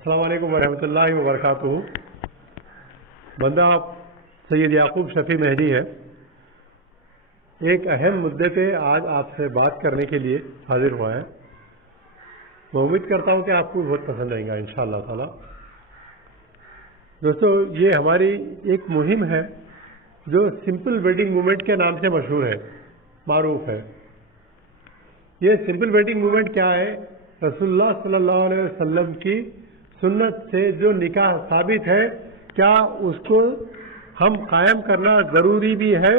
السلام علیکم ورحمۃ اللہ وبرکاتہ. بندہ سید یعقوب شفیع مہدی ہے. ایک اہم مدعے پہ آج آپ سے بات کرنے کے لیے حاضر ہوا ہے. میں امید کرتا ہوں کہ آپ کو بہت پسند آئے گا انشاءاللہ تعالی. دوستو، یہ ہماری ایک مہم ہے جو سمپل ویڈنگ موومنٹ کے نام سے مشہور ہے، معروف ہے. یہ سمپل ویڈنگ موومنٹ کیا ہے؟ رسول اللہ صلی اللہ علیہ وسلم کی سنت سے جو نکاح ثابت ہے، کیا اس کو ہم قائم کرنا ضروری بھی ہے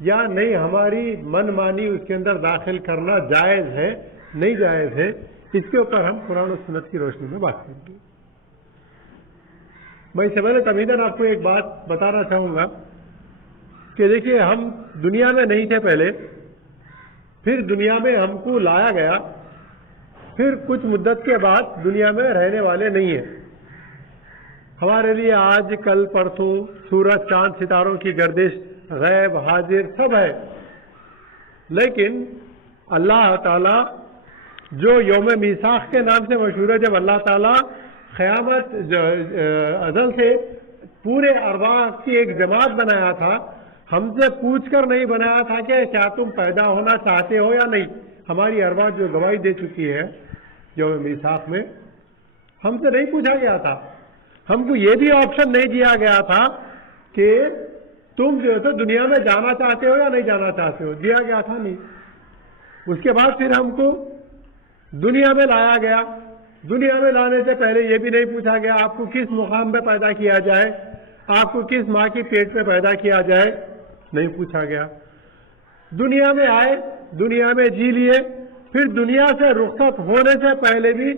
یا نہیں؟ ہماری من مانی اس کے اندر داخل کرنا جائز ہے نہیں جائز ہے؟ اس کے اوپر ہم قرآن و سنت کی روشنی میں بات کریں گے. میں اس سے پہلے تمہیداً آپ کو ایک بات بتانا چاہوں گا کہ دیکھیے، ہم دنیا میں نہیں تھے پہلے، پھر دنیا میں ہم کو لایا گیا، پھر کچھ مدت کے بعد دنیا میں رہنے والے نہیں ہیں. ہمارے لیے آج کل پرسوں سورج چاند ستاروں کی گردش، غیب حاضر سب ہے. لیکن اللہ تعالی جو یوم میثاق کے نام سے مشہور ہے، جب اللہ تعالی قیامت ازل سے پورے ارواح کی ایک جماعت بنایا تھا، ہم سے پوچھ کر نہیں بنایا تھا کہ کیا تم پیدا ہونا چاہتے ہو یا نہیں. ہماری ارواح جو گواہی دے چکی ہے یوم میثاق میں، ہم سے نہیں پوچھا گیا تھا. ہم کو یہ بھی آپشن نہیں دیا گیا تھا کہ تم جو ہے تو دنیا میں جانا چاہتے ہو یا نہیں جانا چاہتے ہو. دیا گیا تھا نہیں. اس کے بعد پھر ہم کو دنیا میں لایا گیا. دنیا میں لانے سے پہلے یہ بھی نہیں پوچھا گیا آپ کو کس مقام پہ پیدا کیا جائے، آپ کو کس ماں کی پیٹ میں پیدا کیا جائے، نہیں پوچھا گیا. دنیا میں آئے، دنیا میں جی لیے، پھر دنیا سے رخصت ہونے سے پہلے بھی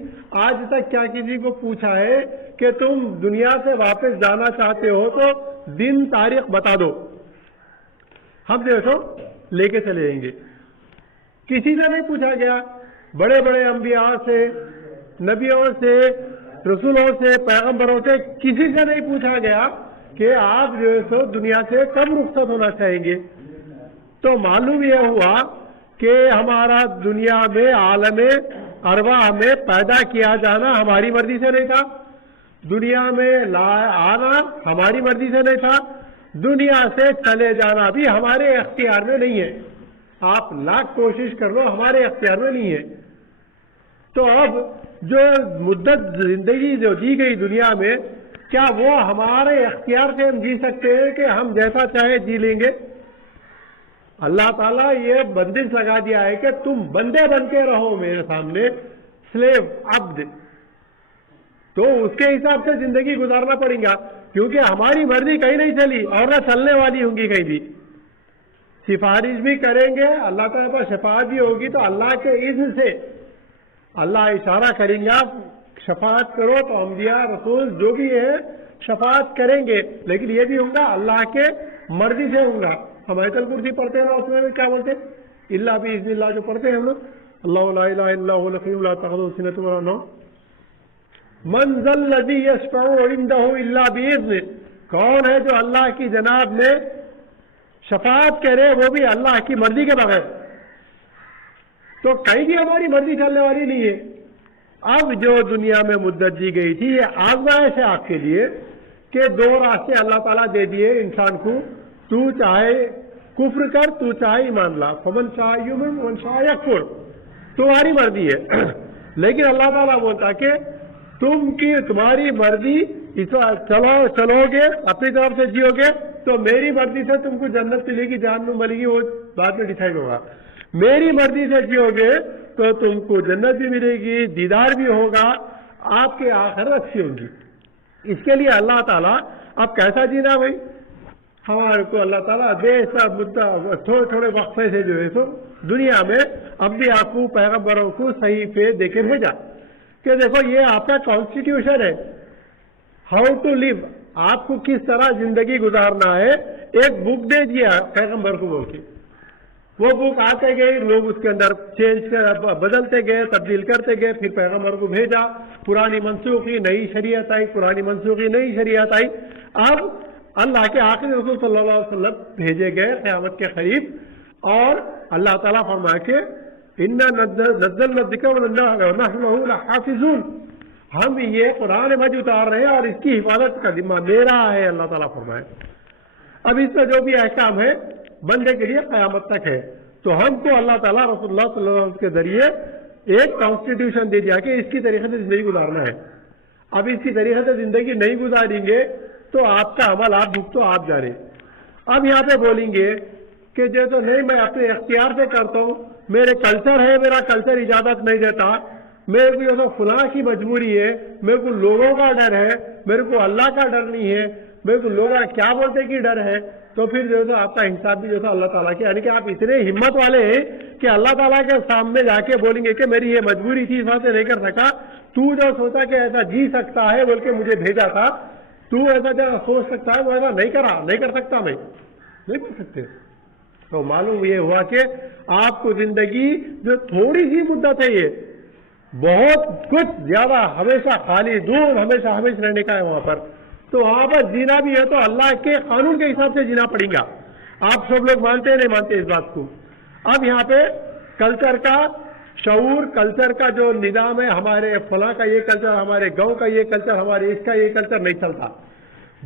آج تک کیا کسی کو پوچھا ہے کہ تم دنیا سے واپس جانا چاہتے ہو تو دن تاریخ بتا دو، ہم دیکھو لے کے چلے جائیں گے. کسی سے نہیں پوچھا گیا. بڑے بڑے انبیاء سے، نبیوں سے، رسولوں سے، پیغمبروں سے کسی سے نہیں پوچھا گیا کہ آپ جو ہے سو دنیا سے کب رخصت ہونا چاہیں گے. تو معلوم یہ ہوا کہ ہمارا دنیا میں عالم ارواح میں پیدا کیا جانا ہماری مرضی سے نہیں تھا، دنیا میں آنا ہماری مرضی سے نہیں تھا، دنیا سے چلے جانا بھی ہمارے اختیار میں نہیں ہے. آپ لاکھ کوشش کر لو، ہمارے اختیار میں نہیں ہے. تو اب جو مدت زندگی جو دی گئی دنیا میں، کیا وہ ہمارے اختیار سے ہم جی سکتے ہیں کہ ہم جیسا چاہے جی لیں گے؟ اللہ تعالیٰ یہ بندش لگا دیا ہے کہ تم بندے بن کے رہو میرے سامنے، سلیو، عبد. تو اس کے حساب سے زندگی گزارنا پڑے گا، کیونکہ ہماری مرضی کہیں نہیں چلی اور نہ چلنے والی ہوں گی کہیں بھی. سفارش بھی کریں گے، اللہ تعالیٰ پر شفاعت بھی ہوگی تو اللہ کے اذن سے. اللہ اشارہ کریں گا شفاعت کرو تو انبیاء رسول جو بھی ہے شفاعت کریں گے، لیکن یہ بھی ہوگا اللہ کے مرضی سے ہوگا. ہم آیت الکرسی پڑھتے ہیں نا، اس میں کیا بولتے ہیں؟ اللہ باذن اللہ جو پڑھتے ہیں ہم لوگ، اللہ لا الہ الا هو القیوم لا تاخذہ سنۃ ولا نوم، من ذا الذی یشفع عنده الا باذنہ. کون ہے جو اللہ کی جناب میں شفاعت کرے، وہ بھی اللہ کی مرضی کے بغیر؟ تو کہیں بھی ہماری مرضی چلنے والی نہیں ہے. اب جو دنیا میں مدت دی گئی تھی، یہ آزمائش ہے آپ کے لیے کہ دو راستے اللہ تعالیٰ دے دیے انسان کو. تو چاہے کفر کر، تو چاہے ایمان لا، فمن شاء یؤمن ومن شاء یکفر، تمہاری مرضی ہے. لیکن اللہ تعالیٰ بولتا کہ تمہاری مرضی، چلو گے اپنی طرف سے جیو گے تو میری مرضی سے تم کو جنت ملے گی، جہنم ملے گی، وہ بعد میں ڈیسائیڈ ہوگا. میری مرضی سے جیو گے تو تم کو جنت بھی ملے گی، دیدار بھی ہوگا، آپ کی آخرت اچھی ہوگی. اس کے لیے اللہ تعالیٰ اب کیسا جینا بھائی؟ ہمارے کو اللہ تعالیٰ بے حساب مدت تھوڑے تھوڑے وقفے سے جو ہے تو دنیا میں انبیاء کو، پیغمبروں کو صحیفے دے کے بھیجا کہ دیکھو یہ آپ کا کانسٹیٹیوشن ہے، ہاؤ ٹو لیو، آپ کو کس طرح زندگی گزارنا ہے. ایک بک دے دیا پیغمبر کو بول کے، وہ بک آتے گئے، لوگ اس کے اندر بدلتے گئے، تبدیل کرتے گئے. پھر پیغمبر کو بھیجا، پرانی منسوخی، نئی شریعت آئی، پرانی منسوخی، نئی شریعت آئی. اب اللہ کے آخری رسول صلی اللہ علیہ وسلم بھیجے گئے قیامت کے قریب، اور اللہ تعالیٰ فرمائے کہ اِنَّا نَزَّلْنَا الذِّكْرَ وَإِنَّا لَهُ لَحَافِظُونَ، ہم یہ قرآن مجید اتار رہے ہیں اور اس کی حفاظت کا ذمہ میرا ہے، اللہ تعالیٰ فرمائے۔ اب اس میں جو بھی احکام ہے بندے کے لیے قیامت تک ہے، تو ہم کو اللہ تعالیٰ رسول اللہ صلی اللہ علیہ وسلم کے ذریعے ایک کانسٹیٹیوشن دے دیا کہ اس کی طریقے سے زندگی گزارنا ہے۔ اب اس کی طریقے سے زندگی نہیں گزاریں گے تو آپ کا عمل آپ بھگتو آپ جانے۔ اب یہاں پہ بولیں گے کہ جو تو نہیں میں اپنے اختیار سے کرتا ہوں، میرے کلچر ہے، میرا کلچر اجازت نہیں دیتا، میرے کو جو فلاں کی مجبوری ہے، میرے کو لوگوں کا ڈر ہے، میرے کو اللہ کا ڈر نہیں ہے، میرے کو لوگ کیا بولتے کہ ڈر ہے، تو پھر جو ہے آپ کا حساب بھی جو ہے اللہ تعالیٰ کے، یعنی کہ آپ اتنے ہمت والے ہیں کہ اللہ تعالیٰ کے سامنے جا کے بولیں گے کہ میری یہ مجبوری تھی، اس وجہ سے نہیں کر سکا، تو جو سوچا کہ ایسا جی سکتا ہے بول کے مجھے بھیجا تھا، تو ایسا جو سوچ سکتا ہے وہ ایسا نہیں کر سکتا، میں نہیں کر سکتے۔ تو معلوم یہ ہوا کہ آپ کو زندگی جو تھوڑی سی مدت ہے، یہ بہت کچھ زیادہ ہمیشہ خالی دور ہمیشہ رہنے کا ہے وہاں پر، تو وہاں پر جینا بھی ہے تو اللہ کے قانون کے حساب سے جینا پڑے گا۔ آپ سب لوگ مانتے ہیں نہیں مانتے اس بات کو؟ اب یہاں پہ کلچر کا شعور، کلچر کا جو نظام ہے، ہمارے فلاں کا یہ کلچر، ہمارے گاؤں کا یہ کلچر، ہمارے اس کا یہ کلچر نہیں چلتا،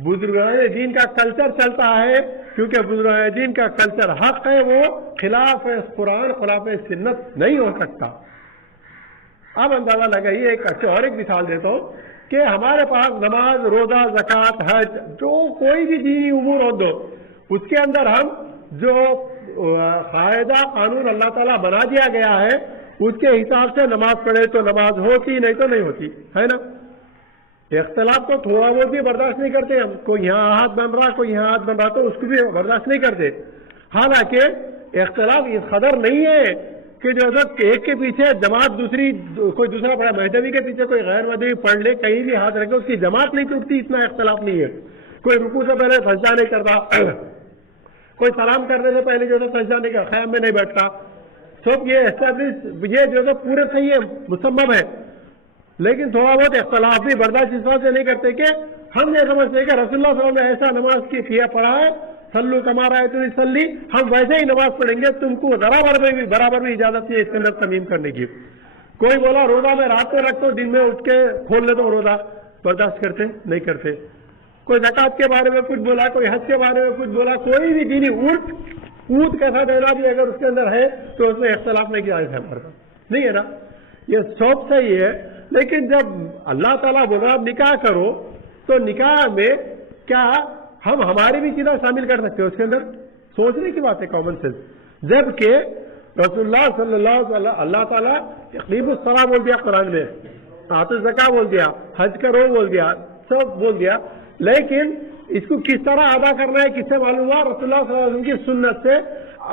بزرگان دین کا کلچر چلتا ہے، کیونکہ بزرگان دین کا کلچر حق ہے، وہ خلاف قرآن خلاف سنت نہیں ہو سکتا۔ اب اندازہ لگائیے، اور ایک مثال دیتا ہوں کہ ہمارے پاس نماز، روزہ، زکوٰۃ، حج، جو کوئی بھی دینی امور ہو دو، اس کے اندر ہم جو قاعدہ قانون اللہ تعالیٰ بنا دیا گیا ہے اس کے حساب سے نماز پڑھے تو نماز ہوتی، نہیں تو نہیں ہوتی، ہے نا؟ اختلاف تو تھوڑا بہت بھی برداشت نہیں کرتے ہم، کوئی یہاں ہاتھ بن رہا، کوئی یہاں ہاتھ بن رہا، تو اس کو بھی برداشت نہیں کرتے۔ حالانکہ اختلاف اس قدر نہیں ہے کہ جو ایک کے پیچھے جماعت دوسری، کوئی دوسرا پڑھا مہدوی کے پیچھے کوئی غیر مہدوی پڑھ لے، کہیں بھی ہاتھ رکھے اس کی جماعت نہیں ٹوٹتی، اتنا اختلاف نہیں ہے۔ کوئی رکوع سے پہلے سجدہ نہیں کرتا، کوئی سلام کرنے سے پہلے جو ہے سجدہ نہیں کرتا، خیام میں نہیں بیٹھتا، سب یہ اسٹیبلش، یہ جو ہے پورے صحیح ہے، مسمم ہے۔ لیکن تھوڑا بہت اختلاف بھی برداشت اس وجہ سے نہیں کرتے کہ ہم یہ سمجھتے کہ رسول اللہ صلی اللہ علیہ وسلم نے ایسا نماز کی کیا پڑھا ہے، صلو کما رأیتمونی اصلی، ہم ویسے ہی نماز پڑھیں گے، تم کو برابر بھی اجازت ہے اس کے اندر ترمیم کرنے کی۔ کوئی بولا روزہ میں رات کو رکھتا ہوں، دن میں اٹھ کے کھول لیتا ہوں روزہ، برداشت کرتے نہیں کرتے۔ کوئی زکوٰۃ کے بارے میں کچھ بولا، کوئی حج کے بارے میں کچھ بولا، کوئی بھی دینی اونٹ کیسا دینا بھی اگر اس کے اندر ہے تو اس میں اختلاف نہیں کیا ہے، ہمارے پاس نہیں ہے نا، یہ سب صحیح ہے۔ لیکن جب اللہ تعالیٰ بولا نکاح کرو تو نکاح میں کیا ہم ہماری بھی چیزیں شامل کر سکتے ہیں؟ اس کے اندر سوچنے کی بات ہے، کامن سینس۔ جبکہ رسول اللہ صلی اللہ علیہ وسلم، اللہ تعالیٰ اقیم الصلاۃ بول دیا قرآن میں، آتو الزکوٰۃ بول دیا، حج کرو بول دیا، سب بول دیا، لیکن اس کو کس طرح ادا کرنا ہے کس سے معلوم ہوا؟ رسول اللہ صلی اللہ علیہ وسلم کی سنت سے،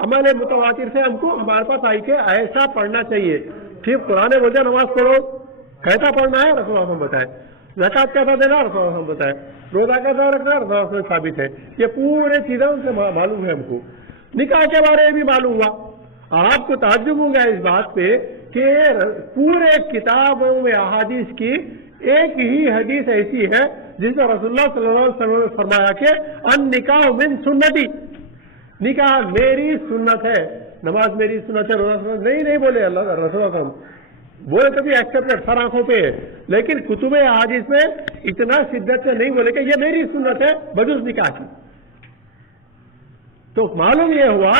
عمل متواتر سے ہم کو ہمارے پاس آئی کہ ایسا پڑھنا چاہیے۔ پھر قرآن بولتے نماز پڑھو، کیسا پڑھنا ہے رسول اللہ بتائے، زکوٰۃ کیسا دینا رسول اللہ بتائے، روزہ کیسا رکھنا رسول اللہ ثابت ہے۔ یہ پورے چیزیں ان سے معلوم ہے ہم کو۔ نکاح کے بارے میں بھی معلوم ہوا، اور آپ کو تعجب ہوں گا اس بات پہ کہ پورے کتابوں میں احادیث کی ایک ہی حدیث ایسی ہے جس میں رسول اللہ صلی اللہ علیہ وسلم نے فرمایا کہ النکاح من سنتی، نکاح میری سنت ہے، نماز میری سنت ہے، روزہ سنت نہیں بولے اللہ رسول اللہ بولے تو بھی ایکسپٹڈ سر آنکھوں پہ ہے، لیکن کتب احادیث میں اتنا شدت سے نہیں بولے کہ یہ میری سنت ہے بجوز نکاح کی۔ تو معلوم یہ ہوا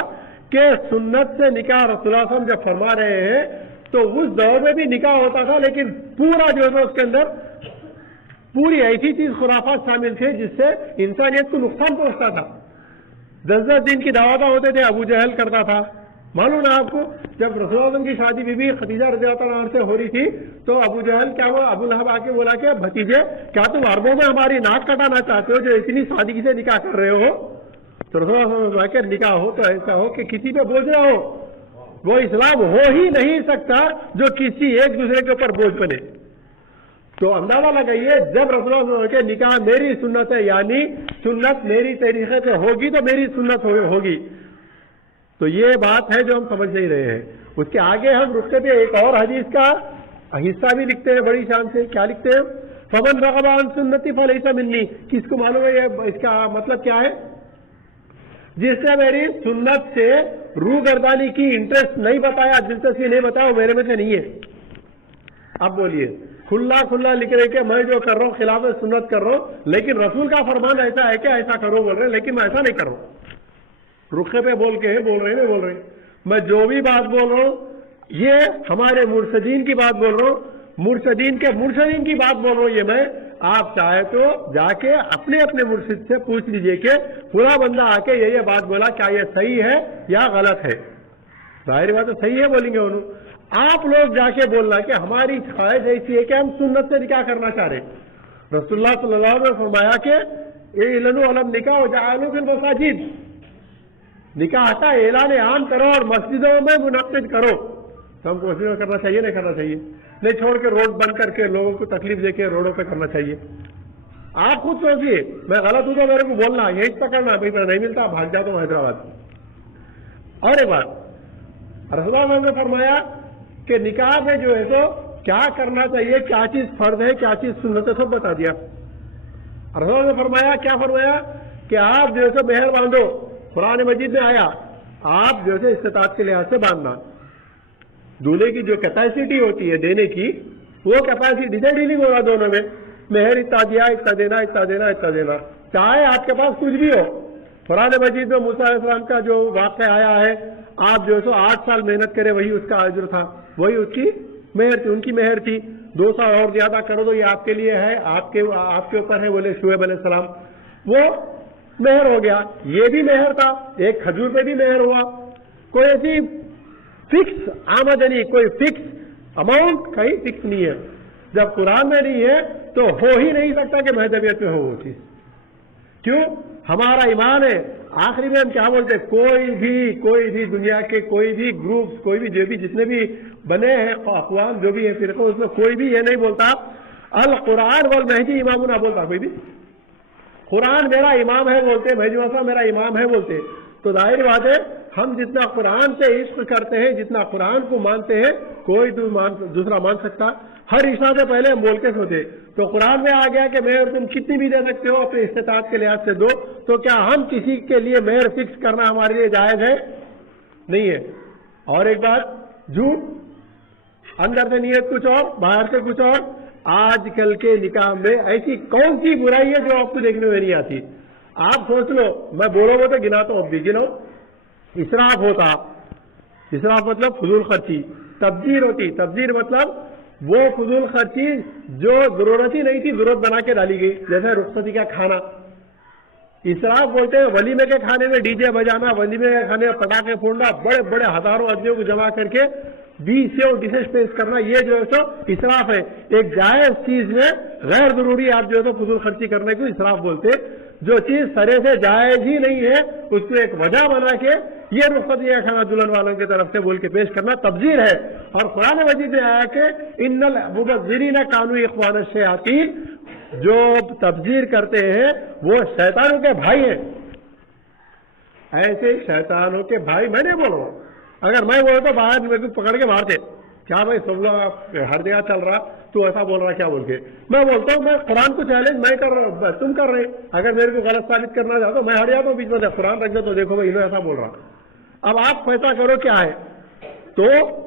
کہ سنت سے نکاح رسول اللہ صلی اللہ علیہ وسلم جب فرما رہے ہیں تو اس دور میں بھی نکاح ہوتا تھا، لیکن پورا جو ہے اس کے اندر پوری ایسی چیز خرافات شامل تھے جس سے انسانیت کو نقصان پہنچتا تھا۔ 10 دن کی دعوتیں ہوتے تھے، ابو جہل کرتا تھا، معلوم ہے آپ کو۔ جب رسول اللہ صلی اللہ علیہ وسلم کی شادی بی بی خدیجہ رضی اللہ عنہا سے ہو رہی تھی تو ابو جہل کیا ہوا، ابو لہب آ کے بولا کہ بھتیجے کیا تم عربوں میں ہماری ناک کٹانا چاہتے ہو جو اتنی سادگی سے نکاح کر رہے ہو؟ تو رسول اللہ صلی اللہ علیہ وسلم کہ نکاح ہو تو ایسا ہو کہ کسی پہ بوجھ نہ ہو، وہ اسلام ہو ہی نہیں سکتا جو کسی ایک دوسرے کے اوپر بوجھ بنے۔ تو اندازہ لگائیے جب رسول اللہ صلی اللہ علیہ وسلم کہ نکاح میری سنت ہے، یعنی سنت میری طریقے سے ہوگی تو میری سنت ہوگی، تو یہ بات ہے جو ہم سمجھ نہیں رہے ہیں۔ اس کے آگے ہم رکتے پہ ایک اور حدیث کا حصہ بھی لکھتے ہیں بڑی شان سے، کیا لکھتے ہیں؟ فمن رغب عن سنتی فلیس منی۔ کس کو معلوم ہے اس کا مطلب کیا ہے؟ جس نے میری سنت سے روگردانی کی، انٹرسٹ نہیں بتایا، دلچسپی نہیں بتایا، وہ میرے میں سے نہیں ہے۔ اب بولیے کھلا کھلا لکھ رہے کہ میں جو کر رہا ہوں خلاف سنت کر رہا ہوں، لیکن رسول کا فرمان ایسا ہے کہ ایسا کرو بول رہے ہیں، لیکن میں ایسا نہیں کر رہا ہوں، رخے پہ بول کے بول رہے نہیں بول رہے، میں جو بھی بات بول رہا ہوں یہ ہمارے مرشدین کی بات بول رہا ہوں، مرشدین کی بات بول رہا ہوں، یہ میں آپ چاہے تو جا کے اپنے اپنے مرشد سے پوچھ لیجئے کہ پورا بندہ آ کے یہ بات بولا کیا یہ صحیح ہے یا غلط ہے، ظاہر بات ہے صحیح ہے بولیں گے انہوں، آپ لوگ جا کے بولنا کہ ہماری خواہش ایسی ہے کہ ہم سنت سے نکاح کرنا چاہ رہے ہیں۔ رسول اللہ صلی اللہ علیہ وسلم نے فرمایا کہ اعلنوا علی النکاح وجعلوا فی المساجد، نکاح کا اعلان عام کرو اور مسجدوں میں منعقد کرو، تو ہم کو مسجدوں میں کرنا چاہیے نہیں کرنا چاہیے، نہیں چھوڑ کے روڈ بند کر کے لوگوں کو تکلیف دے کے روڈوں پہ کرنا چاہیے۔ آپ خود سوچیے، میں غلط ہوں تو میرے کو بولنا، یہی پکڑنا، بھائی میں نہیں ملتا بھاگ جاتا ہوں حیدرآباد۔ اور ایک بات رسول اللہ نے فرمایا کہ نکاح میں جو ہے تو کیا کرنا چاہیے، کیا چیز فرض ہے کیا چیز سنت ہے، سب بتا دیا۔ رسول اللہ نے فرمایا، کیا فرمایا کہ آپ جو ہے تو مہر باندھو، قرآن مجید میں آیا آپ جو ہے استطاعت کے لحاظ سے باندھنا، دولہے کی جو کیپیسٹی ہوتی ہے دینے کی وہ کیپیسٹی سے ڈیلنگ ہوگا دونوں میں، مہر اتنا دیا اتنا دینا اتنا دینا اتنا دینا، چاہے آپ کے پاس کچھ بھی ہو۔ قرآن مجید میں موسیٰ علیہ السلام کا جو واقعہ آیا ہے، آپ جو ہے 8 سال محنت کرے وہی اس کا اجر تھا، وہی اس کی مہر تھی، ان کی مہر تھی، 2 سال اور زیادہ کرو تو یہ آپ کے لیے ہے، آپ کے اوپر ہے، بولے شعیب علیہ السلام، وہ مہر ہو گیا۔ یہ بھی مہر تھا، ایک کھجور پہ بھی مہر ہوا، کوئی ایسی فکس آمدنی، کوئی فکس اماؤنٹ کہیں فکس نہیں ہے، جب قرآن میں نہیں ہے تو ہو ہی نہیں سکتا کہ مہذبیت میں ہو وہ چیز، کیوں؟ ہمارا ایمان ہے۔ آخری میں ہم کیا بولتے ہیں، کوئی بھی دنیا کے کوئی بھی گروپس، کوئی بھی جو بھی جتنے بھی بنے ہیں اقوام جو بھی ہے فرقوں، اس میں کوئی بھی یہ نہیں بولتا القرآن والمہدی امامنا، بولتا کوئی بھی قرآن میرا امام ہے بولتے، مہدی صاحب میرا امام ہے بولتے۔ تو ظاہر بات ہے ہم جتنا قرآن سے عشق کرتے ہیں، جتنا قرآن کو مانتے ہیں، کوئی دوسرا مان سکتا؟ ہر عشاء سے پہلے ہم بول کے سوچے تو قرآن میں آ گیا کہ مہر تم کتنی بھی دے سکتے ہو اپنے استطاعت کے لحاظ سے دو، تو کیا ہم کسی کے لیے مہر فکس کرنا ہمارے لیے جائز ہے؟ نہیں ہے۔ اور ایک بات، جھوٹ، اندر سے نیت کچھ اور باہر سے کچھ اور۔ آج کل کے نکاح میں ایسی کون سی برائی ہے جو آپ کو دیکھنے میں نہیں آتی؟ آپ سوچ لو، میں بولو گا تو گناتا ہوں، اب بھی گنو۔ اسراف ہوتا، اسراف مطلب فضول خرچی، تبذیر ہوتی، تبذیر مطلب وہ فضول خرچی جو ضرورت ہی نہیں تھی ضرورت بنا کے ڈالی گئی، جیسے رخصتی کا کھانا۔ اسراف بولتے ہیں ولیمے کے کھانے میں ڈی جے بجانا، ولیمے کے کھانے میں پٹاخے پھوڑنا، بڑے بڑے ہزاروں آدمیوں کو جمع کر کے 20 ڈشز پیش کرنا، یہ جو ہے تو اسراف ہے۔ ایک جائز چیز میں غیر ضروری آپ جو ہے تو فضول خرچی کرنے کو اسراف بولتے۔ جو چیز سرے سے جائز ہی نہیں ہے اس کو ایک وجہ بنا کے یہ رخصتی کا کھانا دلہن والوں کی طرف سے بول کے پیش کرنا تبذیر ہے۔ اور قرآن مجید میں آیا کہ ان المبذرین کانوا اخوان الشیاطین، جو تبذیر کرتے ہیں وہ شیطانوں کے بھائی ہیں۔ ایسے شیطانوں کے بھائی میں نہیں بول رہا ہوں، اگر میں بولوں تو باہر میرے کو پکڑ کے مارتے، کیا بھائی سب لوگ ہر جگہ چل رہا تو ایسا بول رہا کیا بول کے؟ میں بولتا ہوں میں قرآن کو چیلنج میں کر رہا ہوں، تم کر رہے، اگر میرے کو غلط ثابت کرنا چاہتا ہوں میں ہٹ جاتا ہوں بیچ میں سے، قرآن رکھ دو تو دیکھو بھائی انہوں ایسا بول رہا۔ اب آپ فیصلہ کرو کیا ہے۔ تو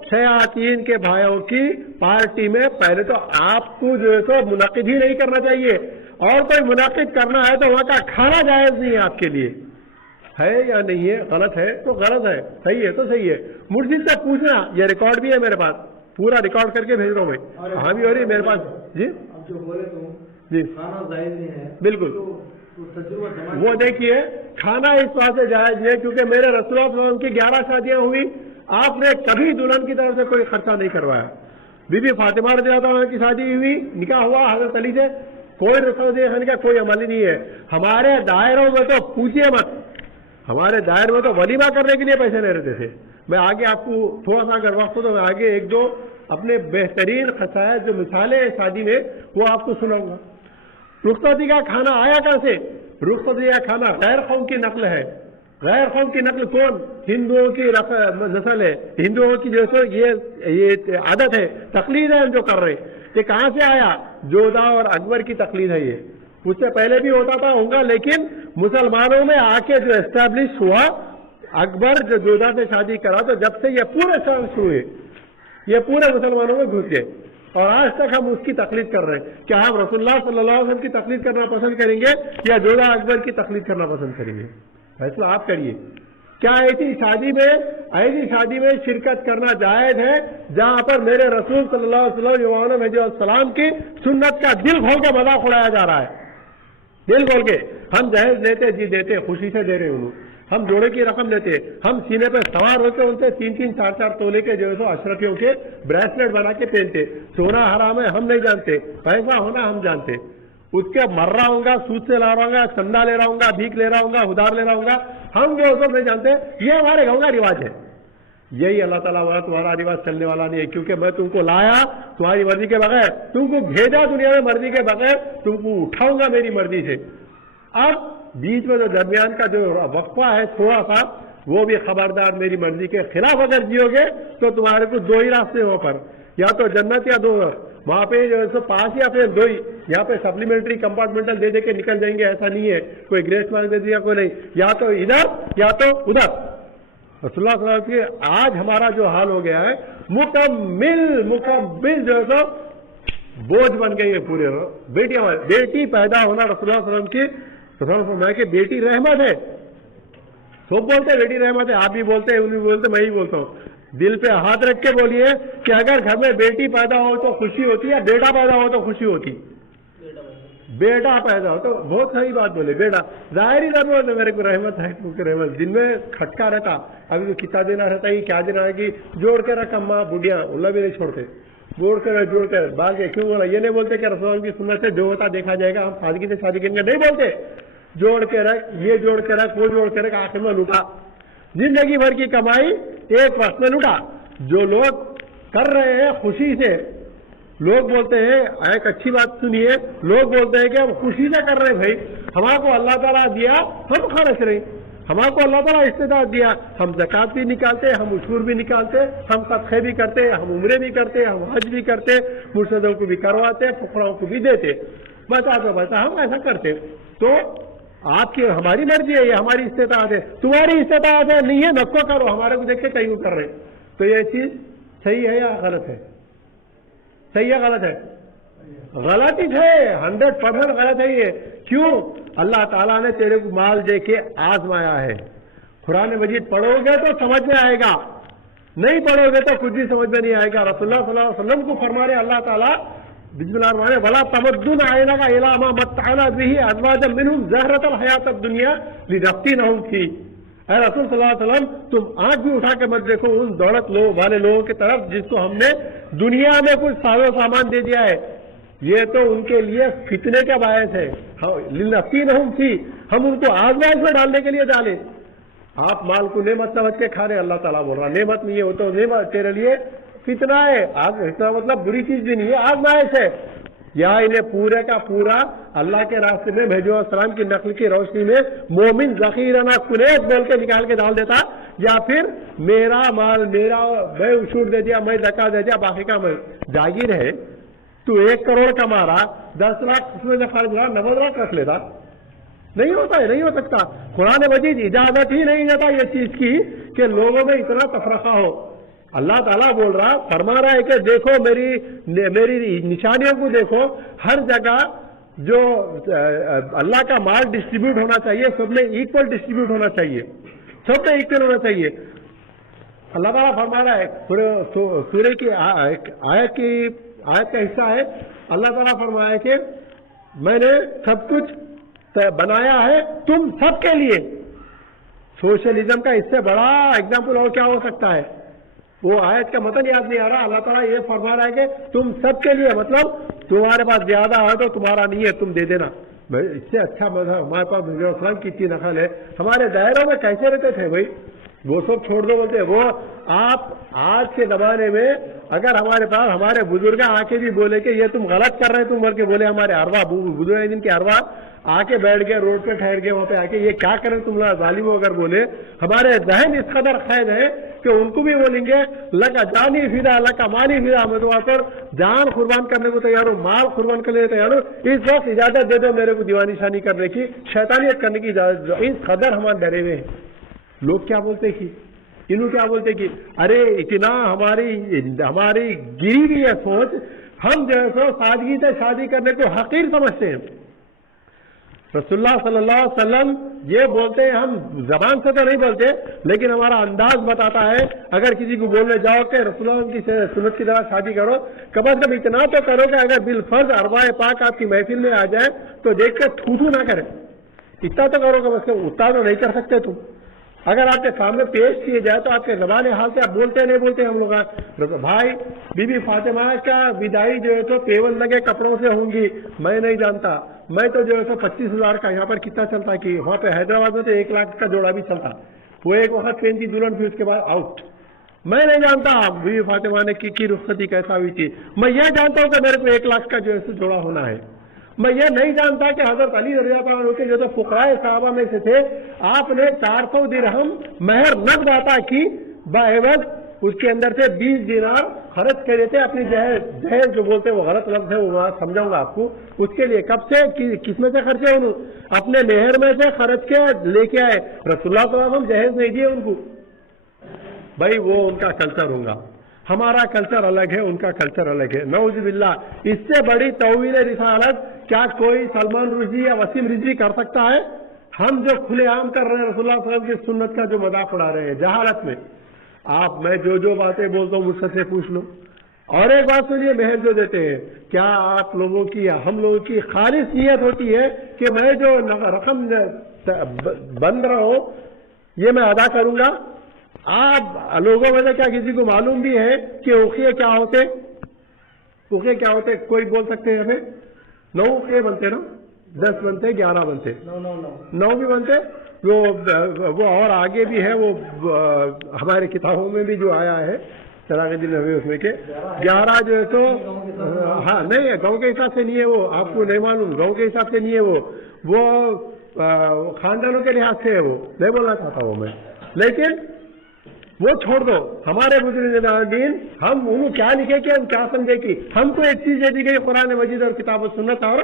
شیاطین کے بھائیوں کی پارٹی میں پہلے تو آپ کو جو ہے تو منعقد ہی نہیں کرنا چاہیے، اور کوئی منعقد کرنا ہے تو وہاں کا کھانا جائز نہیں ہے آپ کے لیے، ہے یا نہیں ہے؟ غلط ہے تو غلط ہے، صحیح ہے تو صحیح ہے۔ مرشد سے پوچھنا، یہ ریکارڈ بھی ہے میرے پاس، پورا ریکارڈ کر کے بھیج رہا ہوں میں، ہاں بھی ہو رہی ہے میرے پاس جی جو بولے تو جی کھانا جائز نہیں ہے، بالکل۔ وہ دیکھیے کھانا اس بات سے جائز نہیں ہے کیونکہ میرے رسول اللہ صلی اللہ علیہ وسلم کی 11 شادیاں ہوئی، آپ نے کبھی دلہن کی طرف سے کوئی خرچہ نہیں کروایا۔ بی بی فاطمہ رضی اللہ عنہ کی شادی ہوئی، نکاح ہوا حضرت علی سے، کوئی رسول کا کوئی عمل نہیں ہے۔ ہمارے دائروں میں تو پوچھیے مت، ہمارے دائر میں تو ولیمہ کرنے کے لیے پیسے نہیں رہتے تھے۔ میں آگے آپ کو تھوڑا سا اگر وقت ہو تو میں آگے ایک دو اپنے بہترین خصائص جو مثالیں ہیں شادی میں وہ آپ کو سناؤں گا۔ رخصتی کا کھانا آیا کہاں سے؟ رخصتی کا کھانا غیر قوم کی نقل ہے۔ غیر قوم کی نقل کون؟ ہندوؤں کی نسل ہے، ہندوؤں کی جو ہے یہ عادت ہے، تقلید ہے ہم جو کر رہے ہیں۔ یہ کہاں سے آیا؟ جودا اور اکبر کی تقلید ہے، یہ اس سے پہلے بھی ہوتا تھا ہوگا، لیکن مسلمانوں میں آ کے جو اسٹیبلش ہوا، اکبر جو جودا سے شادی کرا تو جب سے یہ پورے شروع ہوئے، یہ پورے مسلمانوں میں گھس گئے۔ اور آج تک ہم اس کی تقلید کر رہے ہیں. کیا ہم رسول اللہ صلی اللہ علیہ وسلم کی تقلید کرنا پسند کریں گے یا جوزہ اکبر کی تقلید کرنا پسند کریں گے؟ فیصلہ آپ کریے. کیا ایسی شادی میں شرکت کرنا جائز ہے جہاں پر میرے رسول صلی اللہ علیہ وسلم کی سنت کا دل کھول کے مذاق اڑایا جا رہا ہے؟ دل کھول کے ہم جہیز دیتے، جی دیتے، خوشی سے دے رہے انہوں. ہم جوڑے کی رقم لیتے، ہم سینے پہ سوار ہوتے، ان سے 3-3 4-4 تولے کے جو ہے اشرفیوں کے بریسلیٹ بنا کے پہنتے. سونا حرام ہے ہم نہیں جانتے، پیسہ ہونا ہم جانتے. اس کے مر رہا ہوں گا، سود سے لا رہا ہوں گا، چندہ لے رہا ہوں گا، بھیک لے رہا ہوں گا، ادھار لے رہا ہوں گا، ہم جو سب نہیں جانتے. یہ ہمارے گاؤں کا رواج ہے. یہی اللہ تعالیٰ والا تمہارا رواج چلنے والا نہیں ہے، کیونکہ میں تم کو لایا تمہاری مرضی کے بغیر، تم کو بھیجا دنیا میں مرضی کے بغیر، تم کو اٹھاؤں گا میری مرضی سے. اب بیچ میں جو درمیان کا جو وقفہ ہے تھوڑا سا، وہ بھی خبردار، میری مرضی کے خلاف اگر جیو گے تو تمہارے کو 2 ہی راستے وہاں پر، یا تو جنت یا 2، وہاں پہ جو ہے پاس یا پھر 2 ہی. یہاں پہ سپلیمنٹری کمپارٹمنٹل دے کے نکل جائیں گے ایسا نہیں ہے، کوئی گریس مارک دے دیا کوئی نہیں، یا تو ادھر یا تو ادھر. رسول اللہ صلی اللہ علیہ وسلم آج ہمارا جو حال ہو گیا ہے، مکمل جو ہے بوجھ بن گئی ہے پورے. بیٹی پیدا ہونا رسول اللہ صلی اللہ علیہ وسلم کی فرمایا کہ بیٹی رحمت ہے. سب بولتے ہیں بیٹی رحمت ہے، آپ بھی بولتے ہیں، ان بھی بولتے، میں ہی بولتا ہوں. دل پہ ہاتھ رکھ کے بولیے کہ اگر گھر میں بیٹی پیدا ہو تو خوشی ہوتی ہے، بیٹا پیدا ہو تو خوشی ہوتی. بیٹا پیدا ہو تو بہت صحیح بات بولے. بیٹا ظاہری ضرورت ہے میرے کو رحمت ہے، کیونکہ رحمت دن میں کھٹکا رہتا، ابھی تو کتنا دینا رہتا ہے، کیا دینا ہے کہ جوڑ کے رکھ. اماں بڑھیا اللہ بھی نہیں چھوڑتے، جوڑ کر باغے. کیوں بولا؟ یہ نہیں بولتے کہ رسول اللہ کی سنت سے جو ہوتا دیکھا جائے گا، ہم سادگی سے شادی کریں گے، نہیں بولتے. جوڑ کے رکھ، یہ جوڑ کے رکھ، وہ جوڑ کے رکھ، آخر میں لوٹا. زندگی بھر کی کمائی ایک وقت میں لوٹا. جو لوگ کر رہے ہیں خوشی سے، لوگ بولتے ہیں، ایک اچھی بات سنیے، لوگ بولتے ہیں کہ ہم خوشی سے کر رہے ہیں. بھائی ہمارا کو اللہ تعالیٰ دیا، ہم خرچ رہے. ہمارا کو اللہ تعالیٰ استطاعت دیا، ہم زکات بھی نکالتے، ہم عشور بھی نکالتے، ہم صدقے بھی کرتے، ہم عمرے بھی کرتے، ہم حج بھی کرتے، مرشدوں کو بھی کرواتے، فقراؤں کو بھی دیتے. بچا تو بچا ہم ایسا کرتے. تو آپ کی ہماری مرضی ہے، یہ ہماری استطاعت ہے. تمہاری استطاعت ہے نہیں ہے، نکو کرو، ہمارے کو دیکھ کے کہیں کر رہے. تو یہ چیز صحیح ہے یا غلط ہے؟ صحیح ہے غلط ہے؟ غلط ہی ہے، 100% غلط ہے. یہ کیوں؟ اللہ تعالیٰ نے تیرے کو مال دے کے آزمایا ہے. قرآن مجید پڑھو گے تو سمجھ میں آئے گا، نہیں پڑھو گے تو کچھ بھی سمجھ میں نہیں آئے گا. رسول اللہ صلی اللہ علیہ وسلم کو فرما رہے اللہ تعالیٰ، بسم اللہ الرحمن الرحیم، وَلَا تَمُدُّنَ عَيْنَكَ إِلَىٰ مَا مَتَّعْنَا بِهِ أَزْوَاجًا مِّنْهُمْ زَهْرَةَ الْحَيَاةِ الدُّنْيَا لِنَفْتِنَهُمْ فِيهِ. اے رسول صلی اللہ علیہ وسلم، تم آنکھ بھی اٹھا کے مت دیکھو ان دولت والے لوگوں کی طرف جس کو ہم نے دنیا میں کچھ ساز و سامان دے دیا ہے. یہ تو ان کے لیے فتنے کا باعث ہے. لِنَفْتِنَهُمْ فِيهِ، ہم ان کو آزمائش میں ڈالنے کے لیے ڈالے. آپ مال کو نعمت سمجھ کے کھا رہے، اللہ تعالیٰ بول رہا نعمت نہیں ہے، وہ تو نعمت تیرے لیے فتنہ ہے. فتنہ مطلب بری چیز بھی نہیں ہے، آزمائش ہے. یا انہیں پورے کا پورا اللہ کے راستے میں بھیجو السلام کی نقل کی روشنی میں مومن ذخیرہ کنیز بول کے نکال کے ڈال دیتا، یا پھر میرا مال میرا، میں چھوٹ دے دیا، میں زکات دے دیا، باقی کا میں جاگیر ہے. تو 1 کروڑ کما رہا، 10 لاکھ اس میں سے خرچ رہا، 90 لاکھ رکھ لیتا. نہیں ہوتا ہے، نہیں ہو سکتا. قرآن مجید اجازت ہی نہیں دیتا یہ چیز کی کہ لوگوں میں اتنا تفرقہ ہو. اللہ تعالیٰ بول رہا، فرما رہا ہے کہ دیکھو میری نشانیوں کو دیکھو. ہر جگہ جو اللہ کا مال ڈسٹریبیوٹ ہونا چاہیے، سب میں ایکول ڈسٹریبیوٹ ہونا چاہیے، سب میں ایکول ہونا چاہیے. اللہ تعالیٰ فرما رہا ہے، سورہ کی آیت کا حصہ ہے. اللہ تعالیٰ فرمایا کہ میں نے سب کچھ بنایا ہے تم سب کے لیے. سوشلزم کا اس سے بڑا ایگزامپل اور کیا ہو سکتا ہے؟ وہ آیت کا متن یاد نہیں آ رہا. اللہ تعالیٰ یہ فرما رہا ہے کہ تم سب کے لیے، مطلب تمہارے پاس زیادہ ہے تو تمہارا نہیں ہے، تم دے دینا. اس سے اچھا مذہب ہمارے پاس اسلام کی اتنی نقل ہے. ہمارے دائروں میں کیسے رہتے تھے بھائی؟ وہ سب چھوڑ دو بولتے. وہ آپ آج کے زمانے میں اگر ہمارے پاس ہمارے بزرگ آ کے بھی بولے کہ یہ تم غلط کر رہے تم بول کے بولے، ہمارے اروا بزرگ جن کے اروا آ کے بیٹھ گئے روڈ پہ ٹھہر گئے، وہاں پہ آ کے یہ کیا کریں تم لوگ ظالموں، اگر بولے ہمارے ذہن اس قدر قید ہے کہ ان کو بھی بولیں گے لگا جانی فدا لگا مانی فدا، میں تو وہاں پر جان قربان کرنے کو تیار ہوں، مال قربان کرنے کو تیار ہوں. اس وقت اجازت دے دو میرے کو دیوانی شانی کرنے کی، شیطانیت کرنے کی اجازت دو. اس قدر ہمارے ڈرے ہوئے ہیں. لوگ کیا بولتے کہ انہوں کیا بولتے کہ ارے اتنا ہماری گری ہوئی ہے سوچ ہم جو ہے سو سادگی سے شادی کرنے کو حقیر سمجھتے ہیں. رسول اللہ صلی اللہ علیہ وسلم یہ بولتے ہیں, ہم زبان سے تو نہیں بولتے لیکن ہمارا انداز بتاتا ہے. اگر کسی کو بولنے جاؤ کہ رسول اللہ کی سنت کی طرح شادی کرو, کم از کم اتنا تو کرو کہ اگر بالفرض اربائے پاک آپ کی محفل میں آ جائے تو دیکھ کر تھو نہ کرے. اتنا تو کرو, کم از کم اتنا تو نہیں کر سکتے تم. اگر آپ کے سامنے پیش کیے جائے تو آپ کے زبان حال سے آپ بولتے نہیں بولتے. ہم لوگ بھائی بی بی فاطمہ کا وداعی جو ہے تو پیول لگے کپڑوں سے ہوں گی, میں نہیں جانتا. میں تو جو ہے تو 25,000 کا, یہاں پر کتنا چلتا کہ وہاں پہ حیدرآباد میں تو 1 لاکھ کا جوڑا بھی چلتا. وہ ایک وقت پہنتی دلہن, پھر اس کے بعد آؤٹ. میں نہیں جانتا بی بی فاطمہ نے کی رخصتی کیسا ہوئی تھی. میں یہ جانتا ہوں کہ میرے کو 1 لاکھ کا جو ہے جوڑا ہونا ہے. میں یہ نہیں جانتا کہ حضرت علی رضی اللہ عنہ کے جو تو فقراء صحابہ میں سے تھے, آپ نے 400 درہم مہر نقد عطا کی, باعوض اس کے اندر سے 20 دینار خرچ کرے تھے اپنی جہیز جو بولتے ہیں وہ غلط لفظ ہے, وہ سمجھاؤں گا آپ کو. اس کے لیے کب سے کس میں سے خرچے, انہوں اپنے مہر میں سے خرچ کے لے کے آئے. رسول اللہ صلی اللہ علیہ وسلم جہیز نہیں دیے ان کو. بھائی وہ ان کا کلچر ہوگا, ہمارا کلچر الگ ہے, ان کا کلچر الگ ہے. نعوذ باللہ, اس سے بڑی توہین رسالت کیا کوئی سلمان رشدی یا وسیم رضوی کر سکتا ہے؟ ہم جو کھلے عام کر رہے ہیں رسول اللہ صلی اللہ علیہ وسلم کی سنت کا جو مذاق اڑا رہے ہیں جہالت میں. آپ میں جو باتیں بولتا ہوں مجھ سے پوچھ لو. اور ایک بات سنیے, مہر جو دیتے ہیں, کیا آپ لوگوں کی یا ہم لوگوں کی خالص نیت ہوتی ہے کہ میں جو رقم بند رہا ہوں یہ میں ادا کروں گا؟ آپ لوگوں میں سے کیا کسی کو معلوم بھی ہے کہ اوقیے کیا ہوتے؟ اوقیے کیا ہوتے کوئی بول سکتے ہیں ہمیں؟ 9 اوقیے بنتے نا, 10 بنتے, 11 بنتے, 9 بھی بنتے. وہ اور آگے بھی ہے, وہ ہمارے کتابوں میں بھی جو آیا ہے چراغ دل نبوی اس میں کے 11 جو ہے تو ہاں نہیں گاؤں کے حساب سے نہیں ہے, وہ آپ کو نہیں معلوم, گاؤں کے حساب سے نہیں ہے, وہ خاندانوں کے لحاظ سے ہے. وہ نہیں بولنا چاہتا ہوں میں, لیکن وہ چھوڑ دو. ہمارے بزرگ دین ہم انہوں کیا لکھے کہ ہم کیا سمجھے کہ ہم کو ایک چیز دے دی گئی قرآن مجید اور کتاب و سنت, اور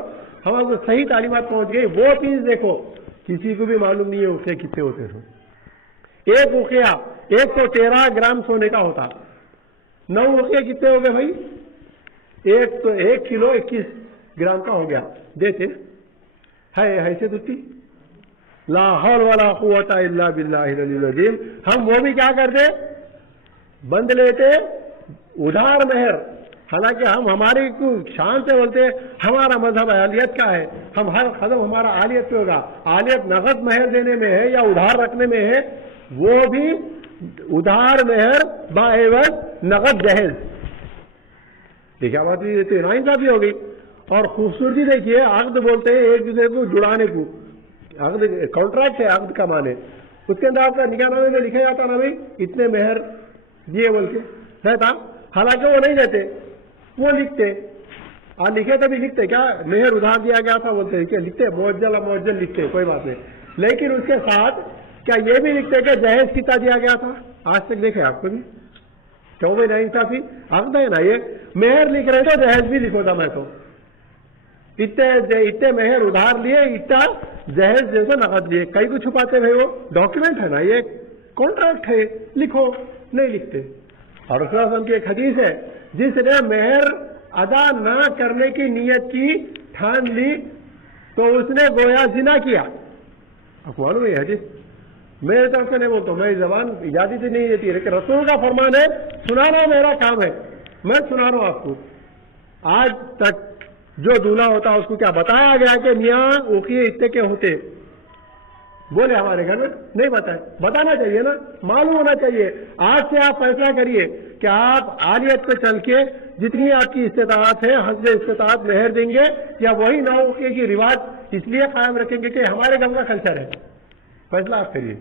ہمارے کو صحیح تعلیمات پہنچ گئی. وہ چیز دیکھو, کسی کو بھی معلوم نہیں ہے اوقیے کتنے ہوتے ہیں. ایک اوقیہ 113 گرام سونے کا ہوتا. 9 اوقیے کتنے ہو گئے بھائی؟ 1 کلو 21 گرام کا ہو گیا. دیتے ہے ایسے دوستی لا حول ولا قوت الا باللہ العلی العظیم. ہم وہ بھی کیا کرتے, بند لیتے ادھار مہر. حالانکہ ہم ہماری شان سے بولتے ہمارا مذہب اہلیت کا ہے, ہم ہر قدم ہمارا اہلیت پہ ہوگا. اہلیت نقد مہر دینے میں ہے یا ادھار رکھنے میں ہے, وہ بھی ادھار مہر باعوض نقد جہیز. دیکھا بات بھی ناانصافی ہو گئی. اور خوبصورتی دیکھیے, عقد بولتے ہیں ایک دوسرے کو جڑانے کو. عقد کانٹریکٹ ہے, عقد کا معنی اس کے اندر آپ کا نکاح نامے میں لکھا جاتا نا بھائی اتنے مہر دیے بول کے رہتا. حالانکہ وہ نہیں دیتے, وہ لکھتے, لکھے تبھی لکھتے کیا مہر ادھار دیا گیا تھا بولتے کہ لکھتے موجل لکھتے, کوئی بات نہیں. لیکن اس کے ساتھ کیا یہ بھی لکھتے کہ جہیز کتنا دیا گیا تھا؟ آج تک دیکھے آپ کو بھی کیوں بھائی نہیں انصافی عقد ہے نا. یہ مہر لکھ رہے تو جہیز بھی لکھو تھا. میں تو اتنے مہر ادھار لیے, اتنا جہیز جیسے نقد لیے. کئی کو چھپاتے بھائی, وہ ڈاکیومنٹ ہے نا, یہ کانٹریکٹ ہے, لکھو. نہیں لکھتے. اور رسول اللہ صلی اللہ علیہ وسلم کی ایک حدیث ہے, جس نے مہر ادا نہ کرنے کی نیت کی ٹھان لی تو اس نے گویا زنا کیا. آپ کو معلوم ہے حدیث, میرے طرف سے نہیں بولتا ہوں, میری زبان یادی سے نہیں دیتی, لیکن رسول کا فرمان ہے, سنانا میرا کام ہے, میں سنا رہا ہوں آپ کو. آج تک جو دولہا ہوتا اس کو کیا بتایا گیا کہ میاں اوقیے اتنے کے ہوتے؟ بولے ہمارے گھر میں نہیں بتائے. بتانا چاہیے نا, معلوم ہونا چاہیے. آج سے آپ فیصلہ کریے کہ آپ اہلیت پہ چل کے جتنی آپ کی استطاعت ہے حسب استطاعت مہر دیں گے, یا وہی 9 اوقیے کی رواج اس لیے قائم رکھیں گے کہ ہمارے گھر کا کلچر ہے. فیصلہ آپ کریے.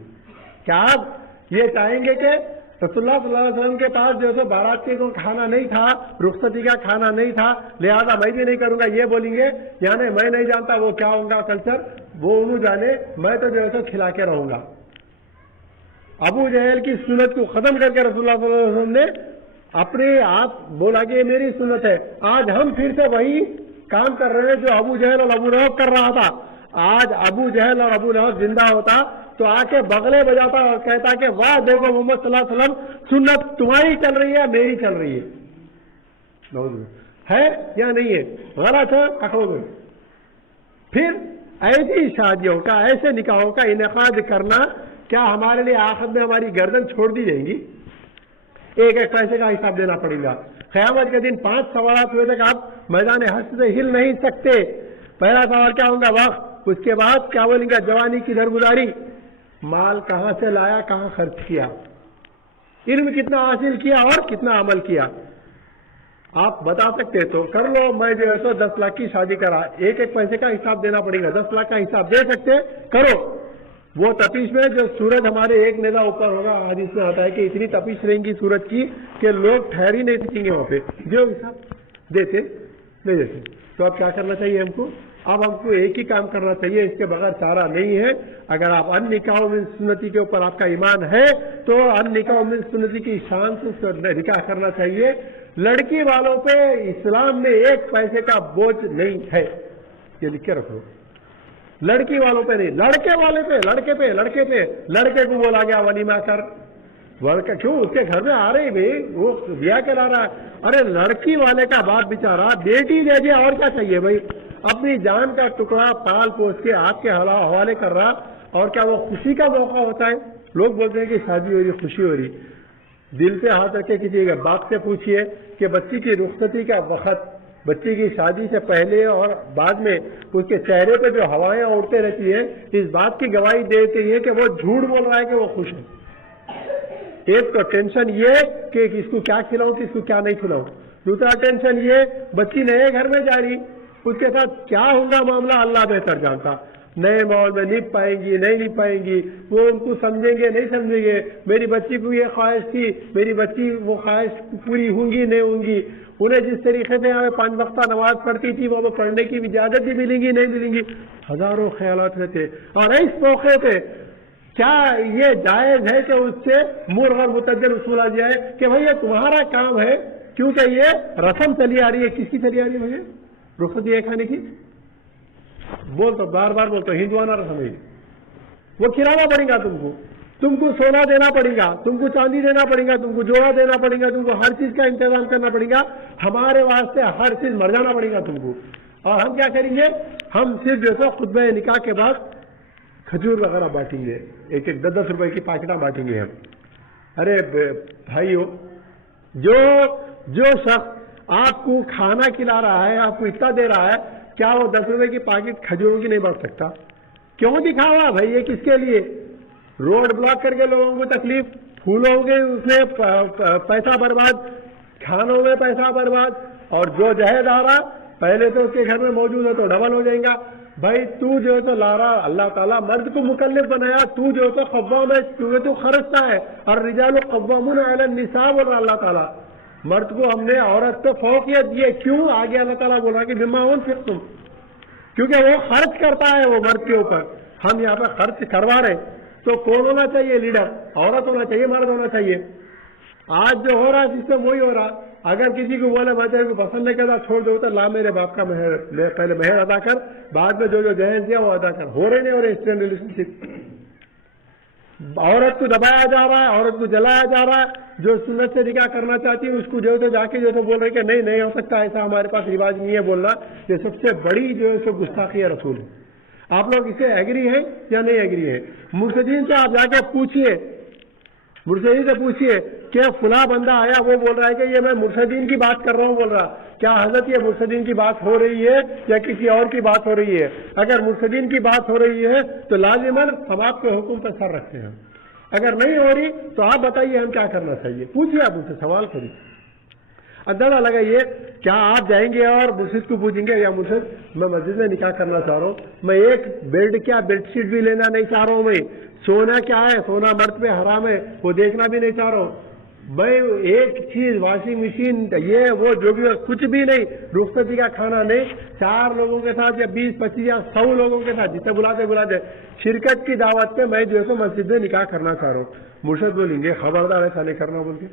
کیا آپ یہ چاہیں گے کہ رسول اللہ صلی اللہ علیہ وسلم کے پاس جو ہے بارات کے کو کھانا نہیں تھا, رخصتی کا کھانا نہیں تھا, لہذا میں بھی نہیں کروں گا, یہ بولیں گے؟ یعنی میں نہیں جانتا وہ کیا ہوگا کلچر, وہ انہوں جانے, میں تو جو ہے کھلا کے رہوں گا. ابو جہل کی سنت کو ختم کر کے رسول اللہ صلی اللہ علیہ وسلم نے اپنے آپ بولا کہ یہ میری سنت ہے. آج ہم پھر سے وہی کام کر رہے ہیں جو ابو جہل اور ابو لہب کر رہا تھا. آج ابو جہل اور ابو لہب زندہ ہوتا تو آ کے بغلے بجاتا اور کہتا کہ واہ دیکھو محمد صلی اللہ علیہ وسلم, سنت تمہاری چل رہی ہے, میری چل رہی ہے. ہے یا نہیں ہے؟ غلط ہے، پکڑو گے۔ پھر ایسی شادیوں کا، ایسے نکاحوں کا انعقاد کرنا کیا ہمارے لیے آخرت میں ہماری گردن چھوڑ دی جائیں گی؟ ایک ایک پیسے کا حساب دینا پڑے گا۔ قیامت کے دن 5 سوالات ہوئے تک آپ میدان حشر سے ہل نہیں سکتے۔ پہلا سوال کیا ہوگا؟ وقت۔ اس کے بعد کیا بولیں گے؟ جوانی کی درگزاری، مال کہاں سے لایا، کہاں خرچ کیا، علم کتنا حاصل کیا اور کتنا عمل کیا۔ آپ بتا سکتے تو کر لو، میں جو ہے تو 10 لاکھ کی شادی کرا، ایک ایک پیسے کا حساب دینا پڑے گا، 10 لاکھ کا حساب دے سکتے کرو۔ وہ تپش میں جو سورج ہمارے ایک نیزہ اوپر ہوگا، حدیث میں آتا ہے کہ اتنی تپش رہیں گی سورج کی کہ لوگ ٹھہر ہی نہیں سکیں گے وہاں پہ، جو حساب دیتے نہیں دیتے۔ تو اب کیا کرنا چاہیے ہم کو؟ اب ہم کو ایک ہی کام کرنا چاہیے، اس کے بغیر چارہ نہیں ہے۔ اگر آپ ان نکاح من سنتی کے اوپر آپ کا ایمان ہے تو ان نکاح من سنتی کی شان سے نکاح کرنا چاہیے۔ لڑکی والوں پہ اسلام میں ایک پیسے کا بوجھ نہیں ہے، یہ لکھ کے رکھو۔ لڑکی والوں پہ نہیں، لڑکے والے پہ، لڑکے پہ لڑکے کو بولا گیا ولیمہ کر، لڑکا کیوں؟ اس کے گھر میں آ رہی بھی وہ بیاہ کرا رہا ہے۔ ارے لڑکی والے کا باپ بیچارہ بیٹی دے دیا، اور کیا چاہیے بھائی؟ اپنی جان کا ٹکڑا پال پوس کے آپ کے حوالے کر رہا، اور کیا وہ خوشی کا موقع ہوتا ہے؟ لوگ بولتے ہیں کہ شادی ہو رہی، خوشی ہو رہی۔ دل پہ ہاتھ رکھ کے کسی کے باپ سے پوچھئے کہ بچی کی رخصتی کا وقت، بچی کی شادی سے پہلے اور بعد میں اس کے چہرے پہ جو ہوائیں اڑتے رہتی ہیں، اس بات کی گواہی دیتی ہے کہ وہ جھوٹ بول رہا ہے کہ وہ خوش ہے۔ ایک تو ٹینشن یہ کہ کس کو کیا کھلاؤں، کس کو کیا نہیں کھلاؤں، دوسرا ٹینشن یہ بچی نئے گھر میں جا رہی، اس کے ساتھ کیا ہوگا معاملہ اللہ بہتر جانتا۔ نئے ماحول میں نپ پائیں گی نہیں نپ پائیں گی، وہ ان کو سمجھیں گے نہیں سمجھیں گے، میری بچی کو یہ خواہش تھی، میری بچی وہ خواہش پوری ہوں گی نہیں ہوں گی، انہیں جس طریقے سے 5 وقتہ نماز پڑھتی تھی وہ پڑھنے کی اجازت بھی ملیں گی نہیں ملیں گی، ہزاروں خیالات رہتے۔ اور اس موقع پہ کیا یہ جائز ہے کہ اس سے مرغ متعدل اصولا جائے کہ بھائی یہ تمہارا کام ہے، کیونکہ یہ رسم چلی آ رہی ہے؟ کس کی چلی آ رہی ہے بھائی؟ رخصتی کھانے کی؟ بول تو بار بار بولتا، ہندوانہ رسم ہے، وہ کھلانا پڑے گا تم کو سونا دینا پڑے گا، تم کو چاندی دینا پڑے گا، تم کو جوڑا دینا پڑے گا، تم کو ہر چیز کا انتظام کرنا پڑے گا، ہمارے واسطے ہر چیز مر جانا پڑے گا تم کو۔ اور ہم کیا کریں گے؟ ہم صرف جو ہے خطبہ نکاح کے بعد کھجور وغیرہ بانٹیں گے، 10 روپے کی پاکٹاں بانٹیں گے ہم۔ ارے بھائیو، جو شخص آپ کو کھانا کھلا رہا ہے، آپ کو اتنا دے رہا ہے، کیا وہ 10 روپے کی پاکٹ کھجوروں کی نہیں بانٹ سکتا؟ کیوں دکھاوا بھائی؟ یہ کس کے لیے؟ روڈ بلاک کر کے لوگوں کو تکلیف، پھولوں کے اس میں پیسہ برباد، کھانوں میں پیسہ برباد، اور جو جہیز آ رہا پہلے تو اس کے گھر میں موجود ہے تو ڈبل ہو جائیں گا۔ بھائی تو جو ہے تو لا رہا، اللہ تعالیٰ مرد کو مکلف بنایا، تو جو ہے تو قوام ہے کیونکہ تو خرچتا ہے، اور رجال قوامون علی النساء بول رہا اللہ تعالیٰ، مرد کو ہم نے عورت پہ فوقیت دی ہے۔ کیوں؟ آگے اللہ تعالیٰ بول رہا کہ بما انفقتم، کیونکہ وہ خرچ کرتا ہے وہ مرد کے اوپر، ہم یہاں پہ خرچ کروا رہے۔ تو کون ہونا چاہیے لیڈر؟ عورت ہونا چاہیے، مرد ہونا چاہیے؟ آج جو ہو رہا ہے سسٹم وہی ہو رہا۔ اگر کسی کو بولے بچے کو پسند نہیں کرتا چھوڑ دو، تو لا میرے باپ کا مہر، پہلے مہر ادا کر، بعد میں جو جہیز دیا وہ ادا کر۔ ہو رہے نہیں ہو رہے اسٹرین ریلیشن شپ۔ عورت کو دبایا جا رہا ہے، عورت کو جلایا جا رہا ہے، جو سنت سے نکاح کرنا چاہتی ہے اس کو جو ہے جا کے جو ہے بول رہے کہ نہیں ہو سکتا، ایسا ہمارے پاس رواج نہیں ہے بولنا۔ یہ سب سے بڑی جو ہے سو گستاخی رسول ہے۔ آپ لوگ اسے ایگری ہیں یا نہیں ایگری ہیں؟ مرشدین سے آپ جا کے پوچھئے، مرشدین سے پوچھئے کہ فلاں بندہ آیا وہ بول رہا ہے کہ یہ میں مرشدین کی بات کر رہا ہوں، بول رہا کیا حضرت یہ مرشدین کی بات ہو رہی ہے یا کسی اور کی بات ہو رہی ہے؟ اگر مرشدین کی بات ہو رہی ہے تو لازماً ہم آپ کے حکم پہ سر رکھتے ہیں، اگر نہیں ہو رہی تو آپ بتائیے ہم کیا کرنا چاہیے؟ پوچھئے، آپ ان سے سوال کریے، اندازہ لگائیے۔ کیا آپ جائیں گے اور مرشد کو پوچھیں گے یا مرشد میں مسجد میں نکاح کرنا چاہ رہا ہوں، میں ایک بیڈ شیٹ بھی لینا نہیں چاہ رہا ہوں، میں سونا کیا ہے، سونا مرد پہ حرام ہے وہ دیکھنا بھی نہیں چاہ رہا ہوں، میں ایک چیز واشنگ مشین یہ وہ جو بھی کچھ بھی نہیں، رخصتی کا کھانا نہیں، 4 لوگوں کے ساتھ یا 20 25 یا 100 لوگوں کے ساتھ جتنے بلاتے شرکت کی دعوت پہ میں جو ہے تو مسجد میں نکاح کرنا چاہ رہا ہوں۔ مرشد بولیں گے خبردار ایسا نہیں کرنا بول کے،